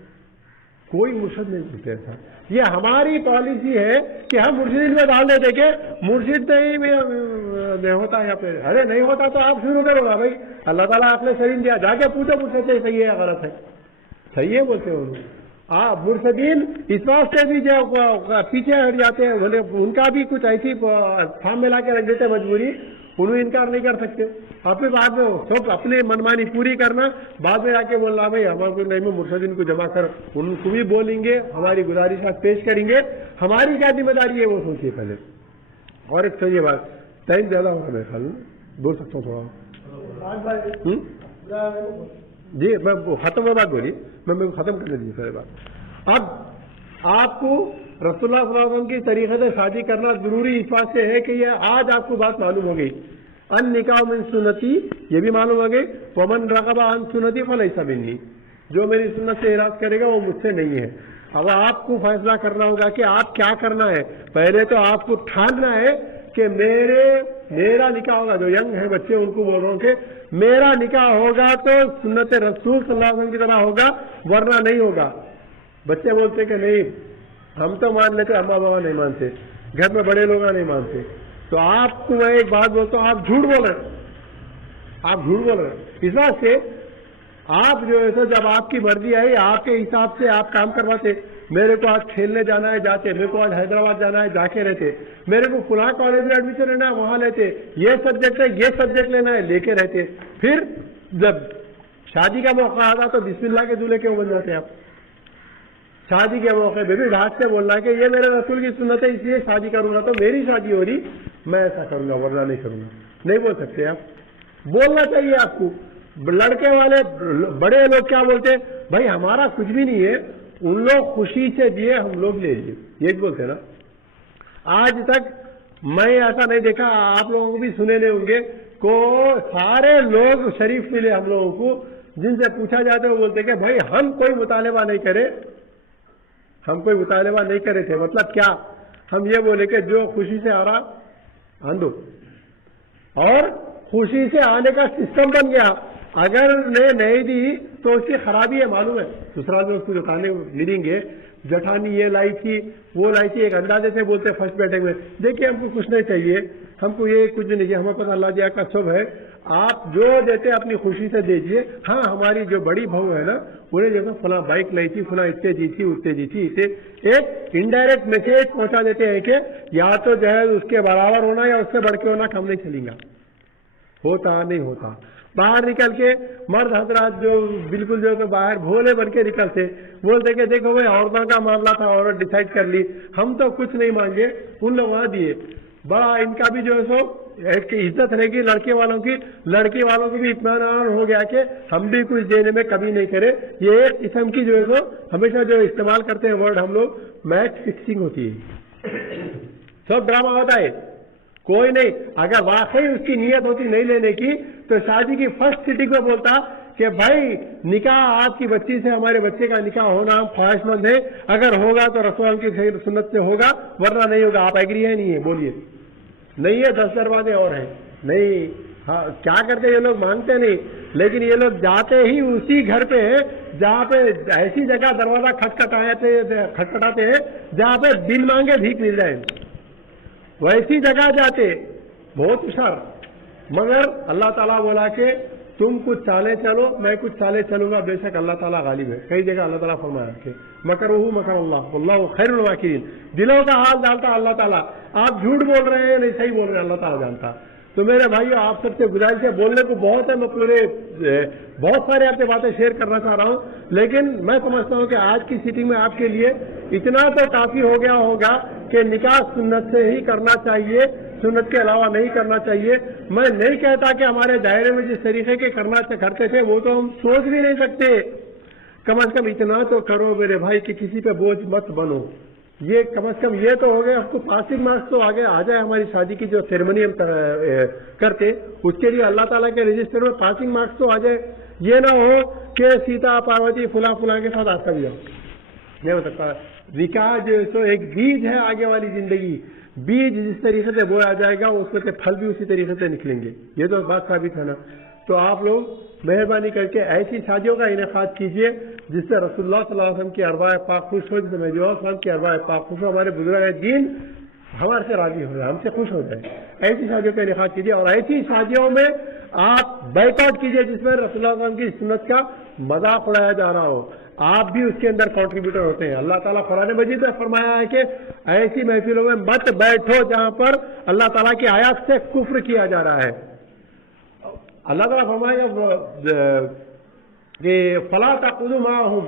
کوئی مرشد نہیں بولتے ایسا۔ یہ ہماری پالیسی ہے کہ ہم مرشدین میں ڈال دیتے کہ مرشد نہیں ہوتا یا پھر ارے نہیں ہوتا تو آپ شروع کرو گا بھائی، اللہ تعالیٰ آپ نے شرین دیا، جا کے پوچھو مرشد سے صحیح ہے یا غلط ہے، صحیح ہے بولتے ہو آپ مرشدین اس واسطے بھی جو پیچھے ہٹ جاتے ہیں، بولے ان کا بھی کچھ ایسی فارم میں لا کے رکھ دیتے ہیں مجبوری، انہیں انکار نہیں کر سکتے. اور پھر بعد میں سب اپنے منمانی پوری کرنا، بعد میں آ کے بولنا بھائی ہمارے نہیں میں مرشدین کو جمع کر، ان کو بھی بولیں گے، ہماری گزارشات پیش کریں گے، ہماری کیا ذمہ داری ہے وہ سوچیے پہلے. اور ایک صحیح بات، ٹائم زیادہ ہوگا میرے خیال میں، بول سکتا ہوں تھوڑا. جی میں ختم ہو بات بولی، میں ختم کرنے دیجیے سارے بات. اب آپ کو رسول اللہ صلی اللہ علیہ وسلم کی طریقے سے شادی کرنا ضروری اس بات سے ہے کہ یہ آج آپ کو بات معلوم ہو گئی. ان نکاح من سنتی، یہ بھی معلوم ہو گئی. ومن رغب عن سنتی فلیس منی، جو میری سنت سے اعراض کرے گا وہ مجھ سے نہیں ہے. اب آپ کو فیصلہ کرنا ہوگا کہ آپ کیا کرنا ہے. پہلے تو آپ کو ٹھاننا ہے کہ میرا نکاح ہوگا. جو ینگ ہے بچے ان کو بول رہا ہوں کہ میرا نکاح ہوگا تو سنت رسول صلی اللہ علیہ وسلم کی طرح ہوگا، ورنہ نہیں ہوگا. بچے بولتے کہ نہیں ہم تو مان لیتے، اماں بابا نہیں مانتے، گھر میں بڑے لوگ نہیں مانتے. تو آپ کو میں ایک بات بولتا ہوں، آپ جھوٹ بول رہے ہیں، آپ جھوٹ بول رہے ہیں. اس بات سے آپ جو ہے جب آپ کی مرضی آئی آپ کے حساب سے آپ کام کرواتے. میرے کو آج کھیلنے جانا ہے جاتے، میرے کو آج حیدرآباد جانا ہے جا کے رہتے، میرے کو فلاں کالج میں ایڈمیشن لینا ہے وہاں لیتے، یہ سبجیکٹ ہے یہ سبجیکٹ لینا ہے لے کے رہتے. پھر جب شادی کا موقع آتا تو بسم اللہ کے دولہے کیوں بن جاتے ہیں آپ؟ شادی کے موقع پہ بھی ڈھاٹ سے بولنا کہ یہ میرے رسول کی سنت ہے اس لیے شادی کروں گا، تو میری شادی ہو رہی میں ایسا کروں گا ورنہ نہیں کروں گا. نہیں بول سکتے آپ، بولنا چاہیے آپ کو. لڑکے والے بڑے لوگ کیا بولتے ہیں، بھائی ہمارا کچھ بھی نہیں ہے، ان لوگ خوشی سے دیے ہم لوگ لے لیے، یہ بولتے نا. آج تک میں ایسا نہیں دیکھا، آپ لوگوں کو بھی سنے نہیں ہوں گے، کو سارے لوگ شریف ملے ہم لوگوں کو، جن سے پوچھا جاتا ہے وہ بولتے کہ بھائی ہم کوئی مطالبہ نہیں کرے، ہم کوئی مطالبہ نہیں کرے تھے. مطلب کیا؟ ہم یہ بولے کہ جو خوشی سے آ رہا آندو، اور خوشی سے آنے کا سسٹم بن گیا. اگر نے نہیں دی تو اس کی خرابی ہے، معلوم ہے. سسرال میں اس کو جو کھانے ملیں گے، جٹھانی یہ لائی تھی وہ لائی تھی، ایک اندازے سے بولتے فرسٹ بیٹھے میں، دیکھیے ہم کو کچھ نہیں چاہیے، ہم کو یہ کچھ نہیں چاہیے، ہمارے پاس اللہ دیا کا سب ہے، آپ جو دیتے اپنی خوشی سے دیجیے. ہاں ہماری جو بڑی بہو ہے نا، انہیں دیکھو فلاں بائک لائی تھی، فلاں اتنے دی تھی اتنے دی تھی، اسے ایک انڈائریکٹ میسج پہنچا دیتے ہیں کہ یا تو جہیز اس کے برابر ہونا یا اس سے بڑھ کے ہونا، کم نہیں چلیں گا. ہوتا نہیں ہوتا. باہر نکل کے مرد حضرات جو بالکل جو تو باہر بھولے بن کے نکلتے، بولتے کہ دیکھو بھائی عورتوں کا معاملہ تھا، عورت ڈیسائیڈ کر لی، ہم تو کچھ نہیں مانگے، ان لوگ وہاں دیے. بڑا ان کا بھی جو ہے سو ایک عزت رہے گی لڑکے والوں کی، لڑکی والوں کو بھی اطمینان ہو گیا کہ ہم بھی کچھ دینے میں کمی نہیں کرے. یہ ایک قسم کی جو ہے سو ہمیشہ جو استعمال کرتے ہیں ورڈ ہم لوگ، میچ فکسنگ ہوتی ہے، سب ڈرامہ ہوتا ہے. کوئی نہیں، اگر واقعی اس کی نیت ہوتی نہیں لینے کی تو شادی کی فرسٹ سیٹنگ میں بولتا کہ بھائی نکاح آپ کی بچی سے ہمارے بچے کا نکاح ہونا ہم خواہش مند ہیں، اگر ہوگا تو رسول کی سنت سے ہوگا ورنہ نہیں ہوگا. آپ ایگری ہے نہیں ہے؟ بولیے. نہیں ہے، 10 دروازے اور ہیں. نہیں، ہاں کیا کرتے یہ لوگ مانگتے نہیں، لیکن یہ لوگ جاتے ہی اسی گھر پہ ہیں جہاں پہ ایسی جگہ دروازہ کھٹکھٹاتے ہیں جہاں پہ بن مانگے بھیک مل جائے، ویسی جگہ جاتے. بہت ہوشیار. مگر اللہ تعالیٰ بولا کہ تم کچھ چالے چلو میں کچھ چالے چلوں گا، بے شک اللہ تعالیٰ غالب ہے. کئی جگہ اللہ تعالیٰ فرمایا کہ مکر اللہ اللہ خیر الماکرین. دلوں کا حال جانتا اللہ تعالیٰ. آپ جھوٹ بول رہے ہیں نہیں صحیح بول رہے ہیں، اللہ تعالیٰ جانتا. تو میرے بھائیو آپ سب سے گزارش ہے، بولنے کو بہت ہے، میں بہت سارے آپ سے باتیں شیئر کرنا چاہ رہا ہوں، لیکن میں سمجھتا ہوں کہ آج کی سیٹنگ میں آپ کے لیے اتنا تو کافی ہو گیا ہوگا کہ نکاح سنت سے ہی کرنا چاہیے، سنت کے علاوہ نہیں کرنا چاہیے. میں نہیں کہتا کہ ہمارے دائرے میں جس طریقے کے کرتے تھے وہ تو ہم سوچ بھی نہیں سکتے. کم از کم اتنا تو کرو میرے بھائی کہ کسی پہ بوجھ مت بنو. یہ کم از کم یہ تو ہو گیا، آپ کو پاسنگ مارکس تو آگے آ جائے. ہماری شادی کی جو سیریمنی ہم کرتے اس کے لیے اللہ تعالیٰ کے رجسٹر میں پاسنگ مارکس تو آ جائے. یہ نہ ہو کہ سیتا پاروتی فلاں فلاں کے ساتھ آتا بھی ہو. نہیں ہو سکتا. نکاح جو سو ایک بیج ہے آگے والی زندگی. بیج جس طریقے سے بویا جائے گا اس میں سے پھل بھی اسی طریقے سے نکلیں گے. یہ تو بات ثابت ہے نا. تو آپ لوگ مہربانی کر کے ایسی شادیوں کا انعقاد کیجیے جس سے رسول اللہ صلی اللہ علیہ وسلم کی ارواح پاک خوش ہو، جس سے محمد صلی اللہ علیہ وسلم کی ارواح پاک خوش ہو. ہمارے بزرگ دین ہمارے سے راضی ہو جائے، ہم سے خوش ہو جائے، ایسی شادیوں پہ نکاح کیجیے. اور ایسی شادیوں میں آپ بائیکاٹ کیجیے جس میں رسول اللہ صلی اللہ علیہ وسلم کی سنت کا مذاق اڑایا جا رہا ہو. آپ بھی اس کے اندر کنٹریبیوٹر ہوتے ہیں. اللہ تعالیٰ قرآن مجید میں فرمایا ہے کہ ایسی محفلوں میں مت بیٹھو جہاں پر اللہ تعالیٰ کی آیات سے کفر کیا جا رہا ہے. اللہ تعالیٰ فرمایا کہ فلا تقعدوا معهم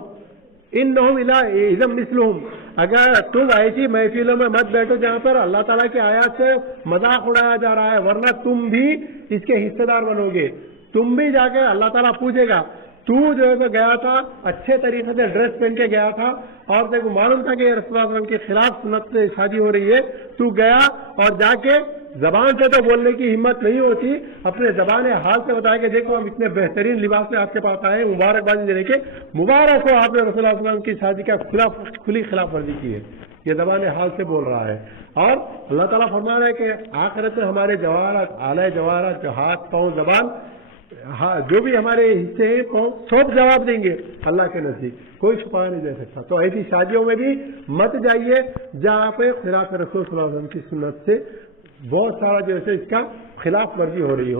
انہم اذا مثلہم، اگر تم ایسی محفلوں میں مت بیٹھو جہاں پر اللہ تعالیٰ کی آیات سے مذاق اڑایا جا رہا ہے، ورنہ تم بھی اس کے حصے دار بنو گے. تم بھی جا کے اللہ تعالیٰ پوچھے گا تو جو ہے گیا تھا اچھے طریقے سے ڈریس پہن کے گیا تھا اور دیکھو معلوم تھا کہ یہ رسول اللہ صلی اللہ علیہ وسلم کے خلاف سنت سے شادی ہو رہی ہے، تو گیا اور جا کے زبان سے تو بولنے کی ہمت نہیں ہوتی، اپنے زبان حال سے بتایا کہ دیکھو ہم اتنے بہترین لباس میں آپ کے پاس آئے، مبارکبادی دینے کے مبارک ہو آپ نے رسول اللہ صلی اللہ علیہ وسلم کی شادی کا کھلی خلاف ورزی کی ہے. یہ زبان حال سے بول رہا ہے. اور اللہ تعالیٰ فرما رہا ہے کہ آخرت میں ہمارے جواہرات، اعلی جواہرات، جو ہاتھ پاؤں زبان، جو بھی ہمارے حصے ہیں سب جواب دیں گے اللہ کے نزدیک، کوئی چھپا نہیں دے سکتا. تو ایسی شادیوں میں بھی مت جائیے جہاں پہ خلاف رسول صلی اللہ علیہ وسلم کی سنت سے بہت سارا جو ہے اس کا خلاف ورزی ہو رہی ہو.